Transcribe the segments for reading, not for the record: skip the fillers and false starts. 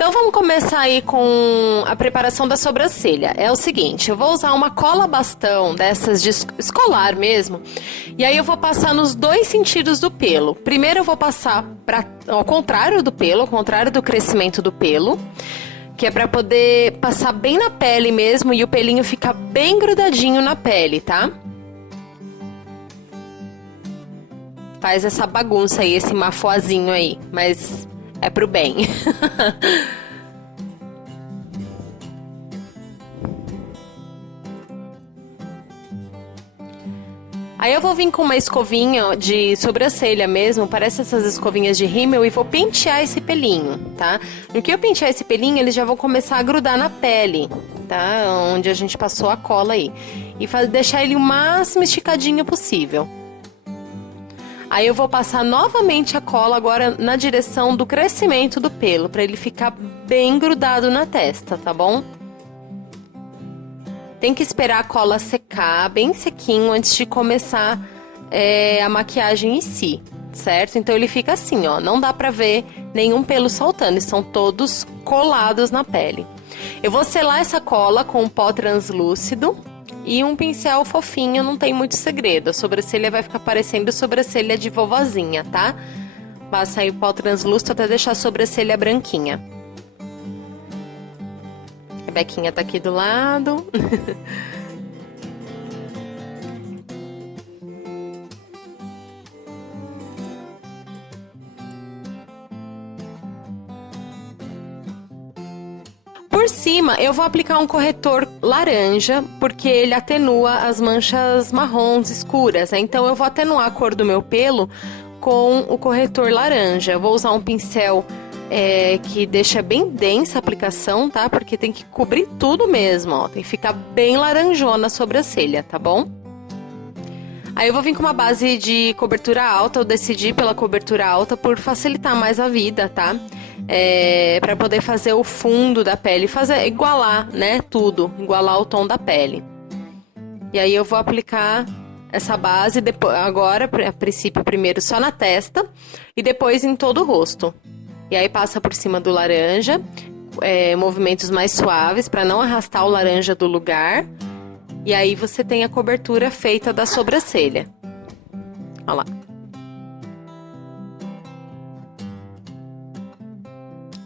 Então vamos começar aí com a preparação da sobrancelha. É o seguinte, eu vou usar uma cola bastão dessas de escolar mesmo, e aí eu vou passar nos dois sentidos do pelo. Primeiro eu vou passar ao contrário do pelo, ao contrário do crescimento do pelo, que é para poder passar bem na pele mesmo e o pelinho ficar bem grudadinho na pele, tá? Faz essa bagunça aí, esse mafuazinho aí, mas é pro bem. Aí eu vou vir com uma escovinha de sobrancelha mesmo, parece essas escovinhas de rímel, e vou pentear esse pelinho, tá? No que eu pentear esse pelinho, eles já vão começar a grudar na pele, tá? Onde a gente passou a cola aí. E deixar ele o máximo esticadinho possível. Aí eu vou passar novamente a cola agora na direção do crescimento do pelo, pra ele ficar bem grudado na testa, tá bom? Tem que esperar a cola secar bem sequinho antes de começar a maquiagem em si, certo? Então ele fica assim, ó, não dá pra ver nenhum pelo saltando, estão todos colados na pele. Eu vou selar essa cola com um pó translúcido e um pincel fofinho, não tem muito segredo. A sobrancelha vai ficar parecendo sobrancelha de vovozinha, tá? Passa aí o pó translúcido até deixar a sobrancelha branquinha. A Bequinha tá aqui do lado. Por cima, eu vou aplicar um corretor laranja, porque ele atenua as manchas marrons escuras, né? Então eu vou atenuar a cor do meu pelo com o corretor laranja. Eu vou usar um pincel que deixa bem densa a aplicação, tá? Porque tem que cobrir tudo mesmo, ó. Tem que ficar bem laranjona a sobrancelha, tá bom? Aí eu vou vir com uma base de cobertura alta. Eu decidi pela cobertura alta por facilitar mais a vida, tá? Pra poder fazer o fundo da pele, igualar, né? Tudo, igualar o tom da pele. E aí eu vou aplicar essa base agora, a princípio, primeiro só na testa e depois em todo o rosto. E aí passa por cima do laranja, movimentos mais suaves para não arrastar o laranja do lugar. E aí você tem a cobertura feita da sobrancelha. Olha lá.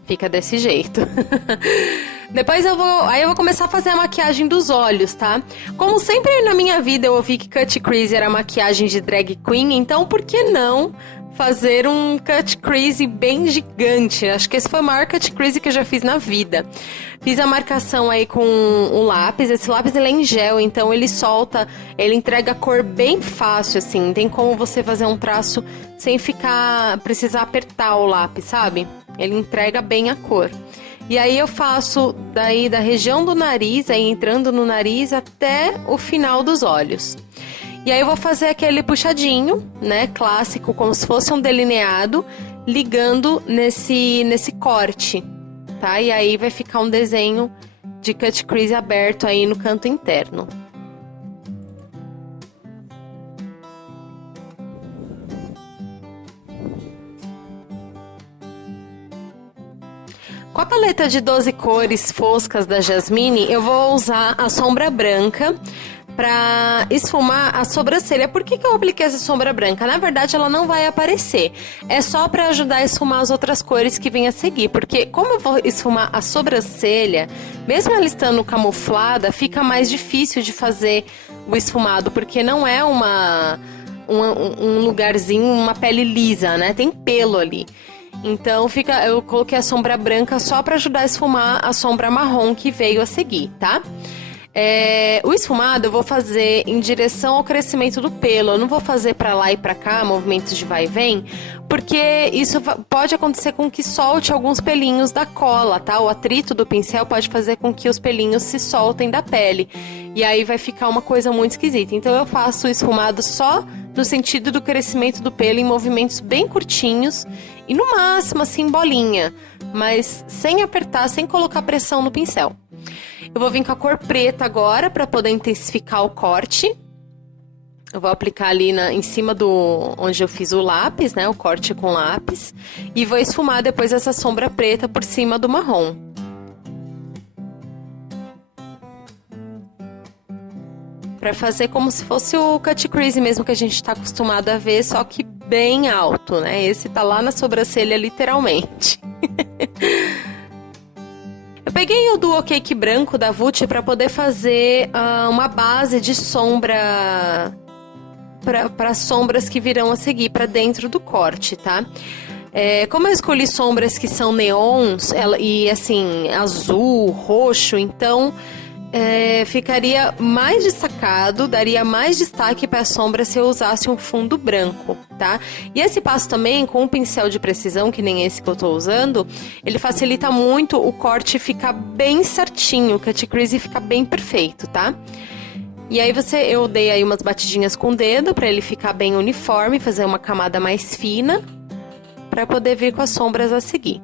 Fica desse jeito. Depois eu vou começar a fazer a maquiagem dos olhos, tá? Como sempre na minha vida eu ouvi que cut crease era maquiagem de drag queen, então por que não fazer um cut crease bem gigante? Acho que esse foi o maior cut crease que eu já fiz na vida. Fiz a marcação aí com um lápis. Esse lápis ele é em gel, então ele solta, ele entrega a cor bem fácil, assim. Tem como você fazer um traço sem precisar apertar o lápis, sabe? Ele entrega bem a cor. E aí eu faço daí da região do nariz, aí entrando no nariz até o final dos olhos. E aí eu vou fazer aquele puxadinho, né, clássico, como se fosse um delineado, ligando nesse corte, tá? E aí vai ficar um desenho de cut crease aberto aí no canto interno. Com a paleta de 12 cores foscas da Jasmine, eu vou usar a sombra branca para esfumar a sobrancelha. Por que eu apliquei essa sombra branca? Na verdade, ela não vai aparecer. É só para ajudar a esfumar as outras cores que vêm a seguir. Porque como eu vou esfumar a sobrancelha, mesmo ela estando camuflada, fica mais difícil de fazer o esfumado. Porque não é um lugarzinho, uma pele lisa, né? Tem pelo ali. Então eu coloquei a sombra branca só para ajudar a esfumar a sombra marrom que veio a seguir, tá? O esfumado eu vou fazer em direção ao crescimento do pelo. Eu não vou fazer para lá e para cá, movimentos de vai e vem, porque isso pode acontecer com que solte alguns pelinhos da cola, tá? O atrito do pincel pode fazer com que os pelinhos se soltem da pele. E aí vai ficar uma coisa muito esquisita. Então eu faço o esfumado só no sentido do crescimento do pelo, em movimentos bem curtinhos e no máximo assim bolinha, mas sem apertar, sem colocar pressão no pincel. Eu vou vir com a cor preta agora para poder intensificar o corte. Eu vou aplicar ali em cima onde eu fiz o lápis, né? O corte com lápis. E vou esfumar depois essa sombra preta por cima do marrom. Pra fazer como se fosse o cut crease mesmo que a gente tá acostumado a ver, só que bem alto, né? Esse tá lá na sobrancelha, literalmente. Eu peguei o Duo Cake branco da Vult pra poder fazer uma base de sombra para sombras que virão a seguir para dentro do corte, tá? Como eu escolhi sombras que são neons e assim, azul, roxo, então ficaria mais destacado, daria mais destaque para a sombra se eu usasse um fundo branco, tá? E esse passo também, com um pincel de precisão, que nem esse que eu tô usando, ele facilita muito o corte ficar bem certinho, o cut crease fica bem perfeito, tá? E aí eu dei aí umas batidinhas com o dedo para ele ficar bem uniforme, fazer uma camada mais fina, para poder vir com as sombras a seguir.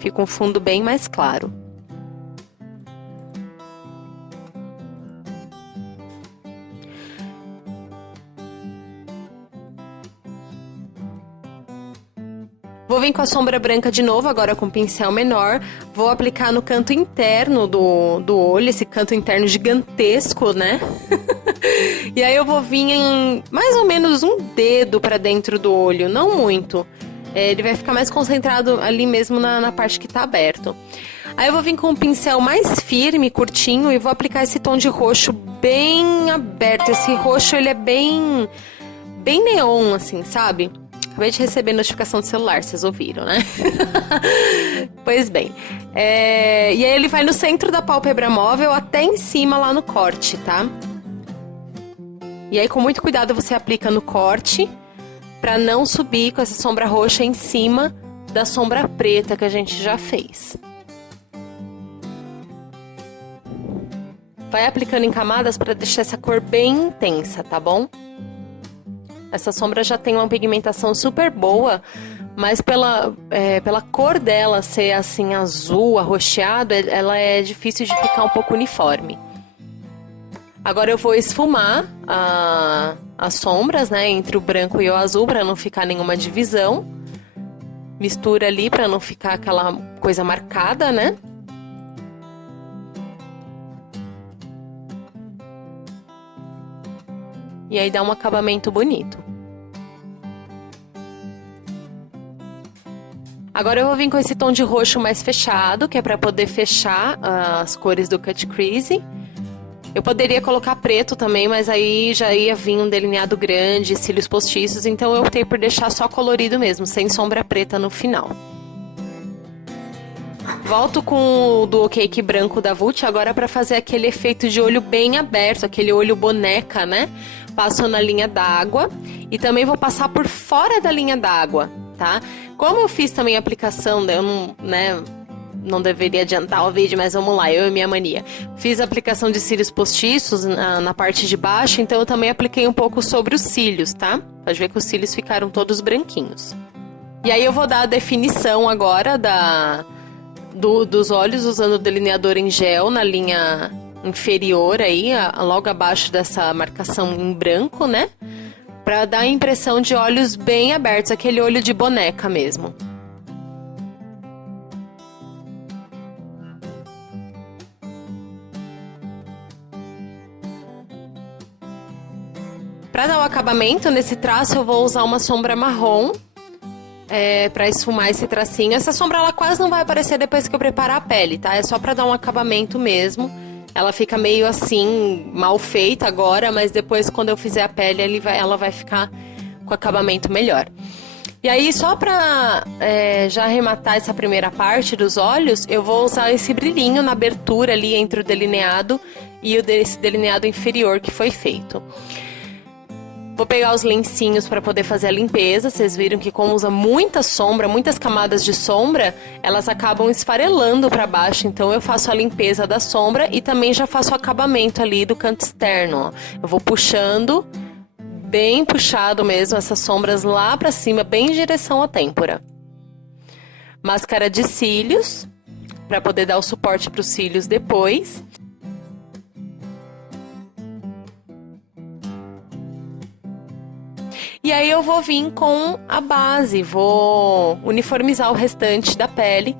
Fica um fundo bem mais claro. Vou vir com a sombra branca de novo, agora com o pincel menor. Vou aplicar no canto interno do olho, esse canto interno gigantesco, né? E aí eu vou vir em mais ou menos um dedo pra dentro do olho, não muito. Ele vai ficar mais concentrado ali mesmo na parte que tá aberto. Aí eu vou vir com um pincel mais firme, curtinho, e vou aplicar esse tom de roxo bem aberto. Esse roxo, ele é bem neon, assim, sabe? Acabei de receber notificação do celular, vocês ouviram, né? Pois bem. E aí ele vai no centro da pálpebra móvel até em cima lá no corte, tá? E aí com muito cuidado você aplica no corte pra não subir com essa sombra roxa em cima da sombra preta que a gente já fez. Vai aplicando em camadas pra deixar essa cor bem intensa, tá bom? Essa sombra já tem uma pigmentação super boa, mas pela cor dela ser assim azul, arroxeado, ela é difícil de ficar um pouco uniforme. Agora eu vou esfumar as sombras, né, entre o branco e o azul para não ficar nenhuma divisão. Mistura ali para não ficar aquela coisa marcada, né? E aí dá um acabamento bonito. Agora eu vou vir com esse tom de roxo mais fechado, que é para poder fechar as cores do cut crease. Eu poderia colocar preto também, mas aí já ia vir um delineado grande, cílios postiços, então eu optei por deixar só colorido mesmo, sem sombra preta no final. Volto com o Duo Cake branco da Vult agora para fazer aquele efeito de olho bem aberto, aquele olho boneca, né? Passo na linha d'água e também vou passar por fora da linha d'água, tá? Como eu fiz também a aplicação, eu não deveria adiantar o vídeo, mas vamos lá, eu e minha mania. Fiz a aplicação de cílios postiços na parte de baixo, então eu também apliquei um pouco sobre os cílios, tá? Pode ver que os cílios ficaram todos branquinhos. E aí eu vou dar a definição agora dos olhos usando o delineador em gel na linha inferior aí, logo abaixo dessa marcação em branco, né? Pra dar a impressão de olhos bem abertos, aquele olho de boneca mesmo. Pra dar o acabamento nesse traço, eu vou usar uma sombra marrom pra esfumar esse tracinho. Essa sombra ela quase não vai aparecer depois que eu preparar a pele, tá? É só pra dar um acabamento mesmo. Ela fica meio assim, mal feita agora, mas depois quando eu fizer a pele, ela vai ficar com acabamento melhor. E aí, só pra já arrematar essa primeira parte dos olhos, eu vou usar esse brilhinho na abertura ali entre o delineado e esse delineado inferior que foi feito. Vou pegar os lencinhos para poder fazer a limpeza. Vocês viram que como usa muita sombra, muitas camadas de sombra, elas acabam esfarelando para baixo. Então eu faço a limpeza da sombra e também já faço o acabamento ali do canto externo. Ó. Eu vou puxando, bem puxado mesmo, essas sombras lá para cima, bem em direção à têmpora. Máscara de cílios, para poder dar o suporte para os cílios depois. E aí eu vou vir com a base, vou uniformizar o restante da pele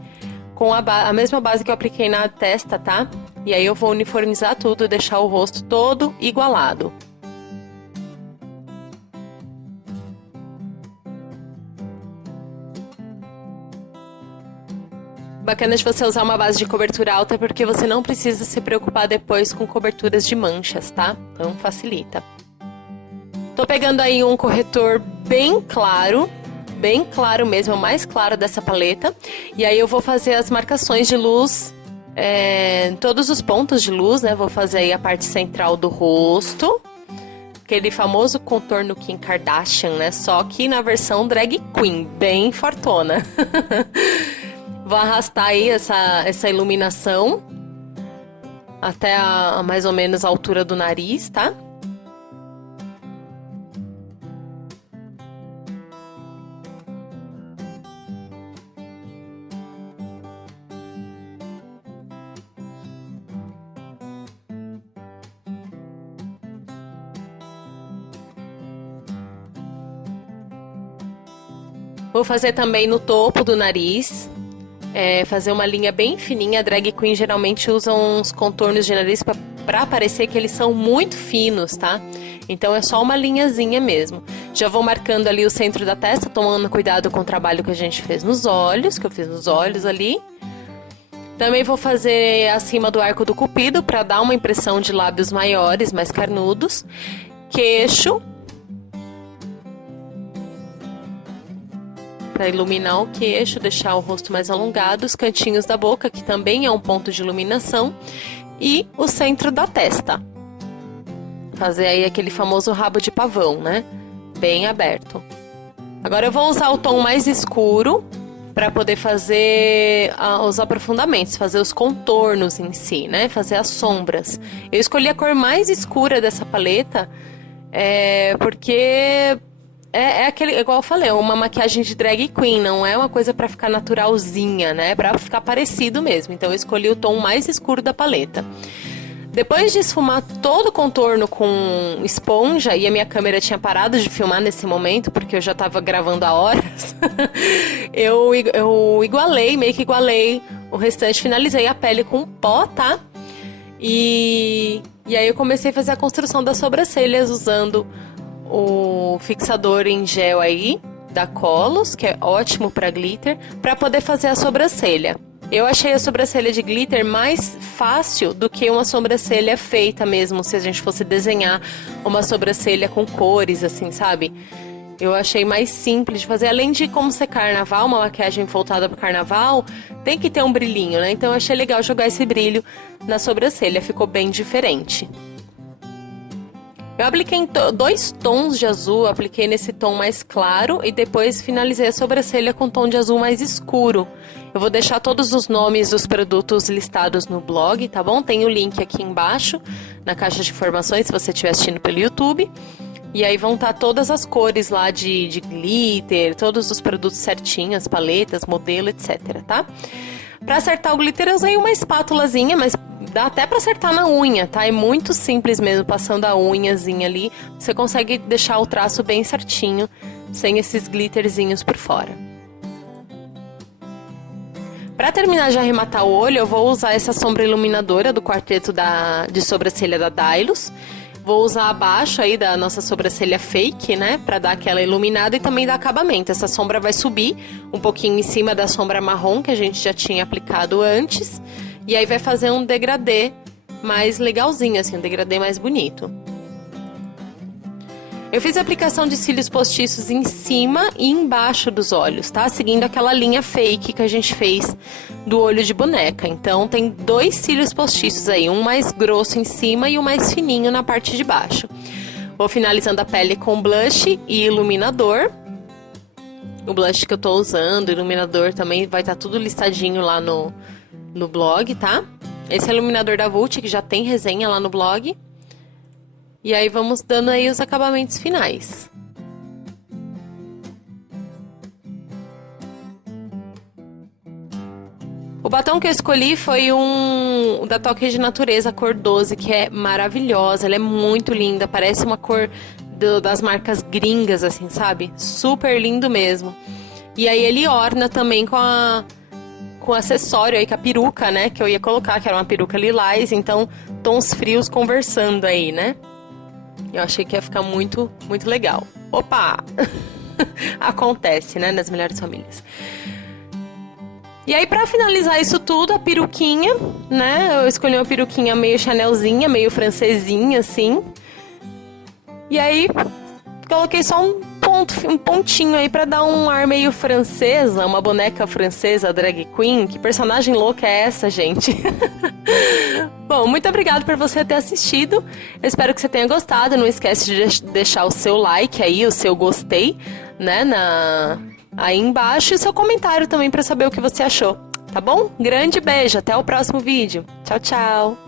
com a mesma base que eu apliquei na testa, tá? E aí eu vou uniformizar tudo, deixar o rosto todo igualado. Bacana de você usar uma base de cobertura alta porque você não precisa se preocupar depois com coberturas de manchas, tá? Então facilita. Tô pegando aí um corretor bem claro mesmo, é o mais claro dessa paleta. E aí eu vou fazer as marcações de luz, todos os pontos de luz, né? Vou fazer aí a parte central do rosto, aquele famoso contorno Kim Kardashian, né? Só que na versão drag queen, bem fortona. Vou arrastar aí essa iluminação até mais ou menos a altura do nariz, tá? Vou fazer também no topo do nariz. Fazer uma linha bem fininha. A drag queen geralmente usa uns contornos de nariz pra parecer que eles são muito finos, tá? Então é só uma linhazinha mesmo. Já vou marcando ali o centro da testa, tomando cuidado com o trabalho que a gente fez nos olhos, que eu fiz nos olhos ali. Também vou fazer acima do arco do cupido pra dar uma impressão de lábios maiores, mais carnudos. Queixo, para iluminar o queixo, deixar o rosto mais alongado, os cantinhos da boca, que também é um ponto de iluminação, e o centro da testa. Fazer aí aquele famoso rabo de pavão, né? Bem aberto. Agora eu vou usar o tom mais escuro para poder fazer os aprofundamentos, fazer os contornos em si, né? Fazer as sombras. Eu escolhi a cor mais escura dessa paleta, porque aquele, igual eu falei, é uma maquiagem de drag queen, não é uma coisa pra ficar naturalzinha, né? Pra ficar parecido mesmo. Então eu escolhi o tom mais escuro da paleta. Depois de esfumar todo o contorno com esponja, e a minha câmera tinha parado de filmar nesse momento, porque eu já tava gravando há horas, eu meio que igualei o restante, finalizei a pele com pó, tá? E aí eu comecei a fazer a construção das sobrancelhas usando o fixador em gel aí da Colos, que é ótimo para glitter, para poder fazer a sobrancelha. Eu achei a sobrancelha de glitter mais fácil do que uma sobrancelha feita mesmo, se a gente fosse desenhar uma sobrancelha com cores, assim, sabe? Eu achei mais simples de fazer. Além de como ser carnaval, uma maquiagem voltada para carnaval, tem que ter um brilhinho, né? Então eu achei legal jogar esse brilho na sobrancelha, ficou bem diferente. Eu apliquei em 2 tons de azul, apliquei nesse tom mais claro e depois finalizei a sobrancelha com tom de azul mais escuro. Eu vou deixar todos os nomes dos produtos listados no blog, tá bom? Tem o link aqui embaixo, na caixa de informações, se você estiver assistindo pelo YouTube. E aí vão estar todas as cores lá de glitter, todos os produtos certinhos, as paletas, modelo, etc, tá? Pra acertar o glitter eu usei uma espátulazinha, mas dá até pra acertar na unha, tá? É muito simples mesmo, passando a unhazinha ali, você consegue deixar o traço bem certinho, sem esses glitterzinhos por fora. Pra terminar de arrematar o olho, eu vou usar essa sombra iluminadora do quarteto de sobrancelha da Dylos. Vou usar abaixo aí da nossa sobrancelha fake, né? Pra dar aquela iluminada e também dar acabamento. Essa sombra vai subir um pouquinho em cima da sombra marrom que a gente já tinha aplicado antes. E aí vai fazer um degradê mais legalzinho, assim, um degradê mais bonito. Eu fiz a aplicação de cílios postiços em cima e embaixo dos olhos, tá? Seguindo aquela linha fake que a gente fez do olho de boneca. Então tem 2 cílios postiços aí, um mais grosso em cima e um mais fininho na parte de baixo. Vou finalizando a pele com blush e iluminador. O blush que eu tô usando, iluminador também vai estar tudo listadinho lá no blog, tá? Esse é o iluminador da Vult, que já tem resenha lá no blog. E aí vamos dando aí os acabamentos finais. O batom que eu escolhi foi um da Toque de Natureza, cor 12, que é maravilhosa, ela é muito linda, parece uma cor das marcas gringas, assim, sabe? Super lindo mesmo. E aí ele orna também com o acessório aí, com a peruca, né? Que eu ia colocar, que era uma peruca lilás. Então, tons frios conversando aí, né? Eu achei que ia ficar muito, muito legal. Opa! Acontece, né? Nas melhores famílias. E aí, pra finalizar isso tudo, a peruquinha, né? Eu escolhi uma peruquinha meio chanelzinha, meio francesinha, assim. E aí, coloquei só um pontinho aí pra dar um ar meio francesa, uma boneca francesa, drag queen. Que personagem louca é essa, gente? Bom, muito obrigada por você ter assistido. Eu espero que você tenha gostado. Não esquece de deixar o seu like aí, o seu gostei, né, aí embaixo. E o seu comentário também pra saber o que você achou, tá bom? Grande beijo, até o próximo vídeo. Tchau, tchau!